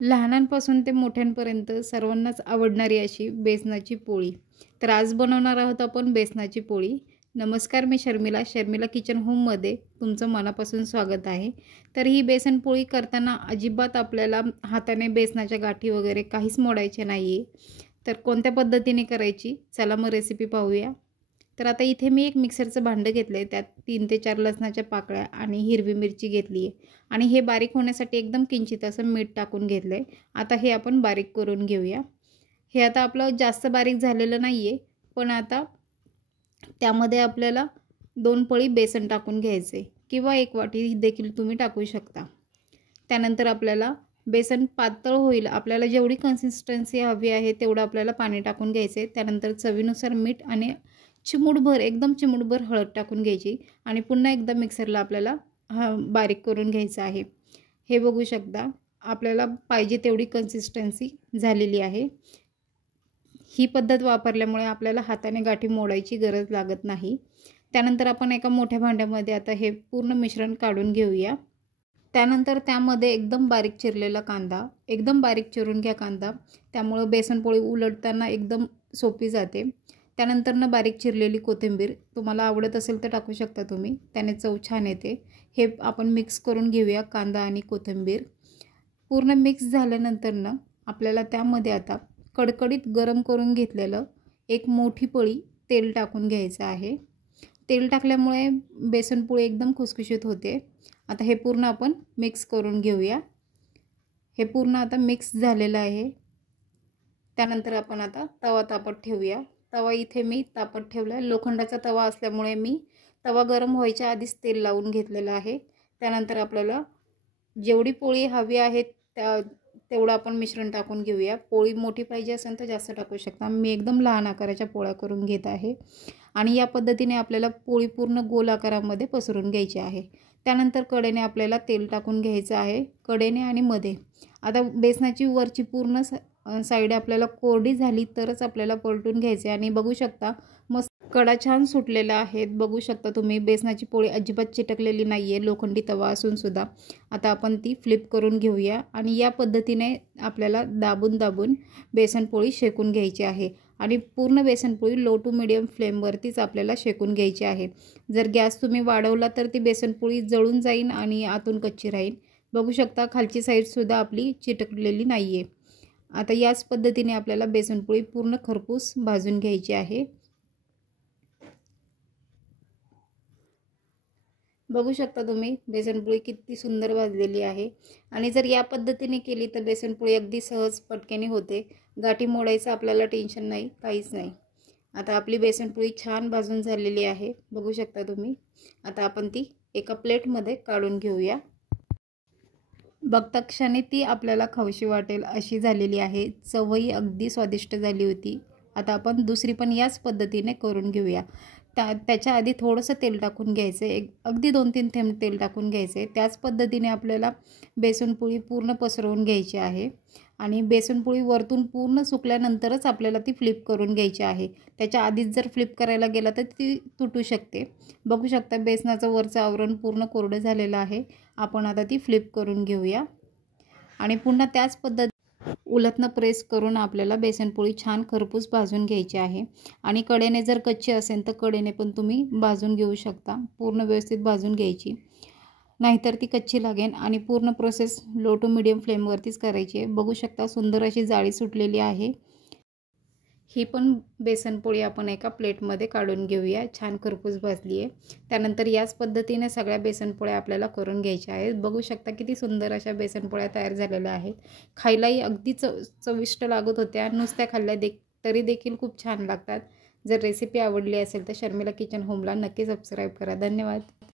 लहानांपासून ते मोठ्यांपर्यंत सर्वांनाच आवडणारी अशी बेसनाची पोळी. तर आज बनवणार आहोत आपण बेसनाची पोळी. नमस्कार, मी शर्मिला किचन होममध्ये तुमचं मनापासून स्वागत आहे. तर ही बेसन पोळी करताना अजिबात आपल्याला हाताने बेसनाच्या गाठी वगैरे काहीच मोडायचे नाही आहे. तर कोणत्या पद्धतीने करायची, चला मग रेसिपी पाहूया. तर आता इथे मी एक मिक्सरचं भांडं घेतलं आहे. त्यात 3 ते 4 लसणाच्या पाकळ्या आणि हिरवी मिरची घेतली आहे आणि हे बारीक होण्यासाठी एकदम किंचित असं मीठ टाकून घेतलं आहे. आता हे आपण बारीक करून घेऊया. हे आता आपलं जास्त बारीक झालेलं नाही आहे, पण आता त्यामध्ये आपल्याला 2 पळी बेसन टाकून घ्यायचे किंवा 1 वाटी देखील तुम्ही टाकू शकता. त्यानंतर आपल्याला बेसन पातळ होईल, आपल्याला जेवढी कन्सिस्टन्सी हवी आहे तेवढं आपल्याला पाणी टाकून घ्यायचे. त्यानंतर चवीनुसार मीठ आणि एकदम चिमूटभर हळद टाकून घ्यायची आणि पुन्हा एकदा मिक्सरला आपल्याला बारीक करून घ्यायचं आहे. हे बघू शकता, आपल्याला पाहिजे तेवढी कन्सिस्टन्सी झालेली आहे. ही पद्धत वापरल्यामुळे आपल्याला हाताने गाठी मोडायची गरज लागत नाही. त्यानंतर आपण एका मोठ्या भांड्यामध्ये आता हे पूर्ण मिश्रण काढून घेऊया. त्यानंतर त्यामध्ये एकदम बारीक चिरलेला कांदा, एकदम बारीक चिरून घ्या कांदा, त्यामुळं बेसनपोळी उलटताना एकदम सोपी जाते. त्यानंतर बारीक चिरलेली कोथिंबीर, तुम्हाला आवडत असेल तर टाकू शकता तुम्ही, त्याने चव छान येते. हे आपण मिक्स करून घेऊया, कांदा आणि कोथिंबीर. पूर्ण मिक्स झाल्यानंतर आपल्याला त्यामध्ये आता कडकडीत गरम करून घेतलेलं एक मोठी पळी तेल टाकून घ्यायचं आहे. तेल टाकल्यामुळे बेसनपोळी एकदम खुसखुशीत होते. आता हे पूर्ण आपण मिक्स करून घेऊया. हे पूर्ण आता मिक्स झालेलं आहे. त्यानंतर आपण आता तवा तापत ठेवूया. तवा इथे मी तापत ठेवला आहे. लोखंडाचा तवा असल्यामुळे मी तवा गरम व्हायच्या आधीच तेल लावून घेतलेलं आहे. त्यानंतर आपल्याला जेवढी पोळी हवी आहे तेवढं आपण मिश्रण टाकून घेऊया. पोळी मोठी पाहिजे असेल तर जास्त टाकू शकता. मी एकदम लहान आकाराच्या पोळ्या करून घेत आहे आणि या पद्धतीने आपल्याला पोळी पूर्ण गोल आकारामध्ये पसरून घ्यायची आहे. त्यानंतर कडेने आपल्याला तेल टाकून घ्यायचं आहे, कडेने आणि मध्ये. आता बेसनाची वरची पूर्ण साईड आपल्याला कोरडी झाली तरच आपल्याला पलटून घ्यायचे आणि बघू शकता मस्त कडा छान सुटलेला आहेत. बघू शकता तुम्ही, बेसनाची पोळी अजिबात चिटकलेली नाही आहे, लोखंडी तवा असून सुद्धा. आता आपण ती फ्लिप करून घेऊया आणि या पद्धतीने आपल्याला दाबून बेसनपोळी शेकून घ्यायची आहे आणि पूर्ण बेसनपोळी लो टू मिडियम फ्लेमवरतीच आपल्याला शेकून घ्यायची आहे. जर गॅस तुम्ही वाढवला तर ती बेसनपोळी जळून जाईल आणि आतून कच्ची राहील. बघू शकता खालची साईडसुद्धा आपली चिटकलेली नाही आहे. आता याच पद्धतीने आपल्याला बेसनपोळी पूर्ण खरपूस भाजून घ्यायची आहे. बघू शकता तुम्ही, बेसनपोळी किती सुंदर भाजलेली आहे आणि जर या पद्धतीने केली तर बेसनपोळी अगदी सहज पटकन होते. गाठी मोडायचं आपल्याला टेन्शन नाही, काहीच नाही. आता आपली बेसनपोळी छान भाजून झालेली आहे, बघू शकता तुम्ही. आता आपण ती एका प्लेटमध्ये काढून घेऊया. बघता क्षणी ती आपल्याला खाऊशी वाटेल अशी झालेली आहे. चवही अगदी स्वादिष्ट झाली होती. आता आपण दुसरी पण याच पद्धतीने करून घेऊया. त्याच्या आधी थोडंसं तेल टाकून घ्यायचं, अगदी 2-3 थेंब तेल टाकून घ्यायचे. त्याच पद्धतीने आपल्याला बेसनपोळी पूर्ण पसरवून घ्यायची आहे आणि बेसनपोळी वरतून पूर्ण सुकल्यानंतरच आपल्याला ती फ्लिप करून घ्यायची आहे. त्याच्या आधीच जर फ्लिप करायला गेला तर ती तुटू शकते. बघू शकता बेसनाचं वरचं आवरण पूर्ण कोरडं झालेलं आहे. आपण आता ती फ्लिप करून घेऊया आणि पुन्हा त्याच पद्धतीने उलटनं प्रेस करून आपल्याला बेसनपोळी छान खरपूस भाजून घ्यायची आहे आणि कडेने जर कच्ची असेल तर कडेने पण तुम्ही भाजून घेऊ शकता. पूर्ण व्यवस्थित भाजून घ्यायची, नाहीतर ती कच्ची लागेल आणि पूर्ण प्रोसेस लो टू मिडियम फ्लेमवरतीच करायची आहे. बघू शकता सुंदर अशी जाळी सुटलेली आहे. ही पण बेसनपोळी आपण एका प्लेटमध्ये काढून घेऊया. छान खरपूस भाजली आहे. त्यानंतर याच पद्धतीने सगळ्या बेसनपोळ्या आपल्याला करून घ्यायच्या आहेत. बघू शकता किती सुंदर अशा बेसनपोळ्या तयार झालेल्या आहेत. खायलाही अगदी चविष्ट लागत होत्या. नुसत्या खाल्ल्या तरी देखील खूप छान लागतात. जर रेसिपी आवडली असेल तर शर्मिला किचन होमला नक्की सबस्क्राईब करा. धन्यवाद.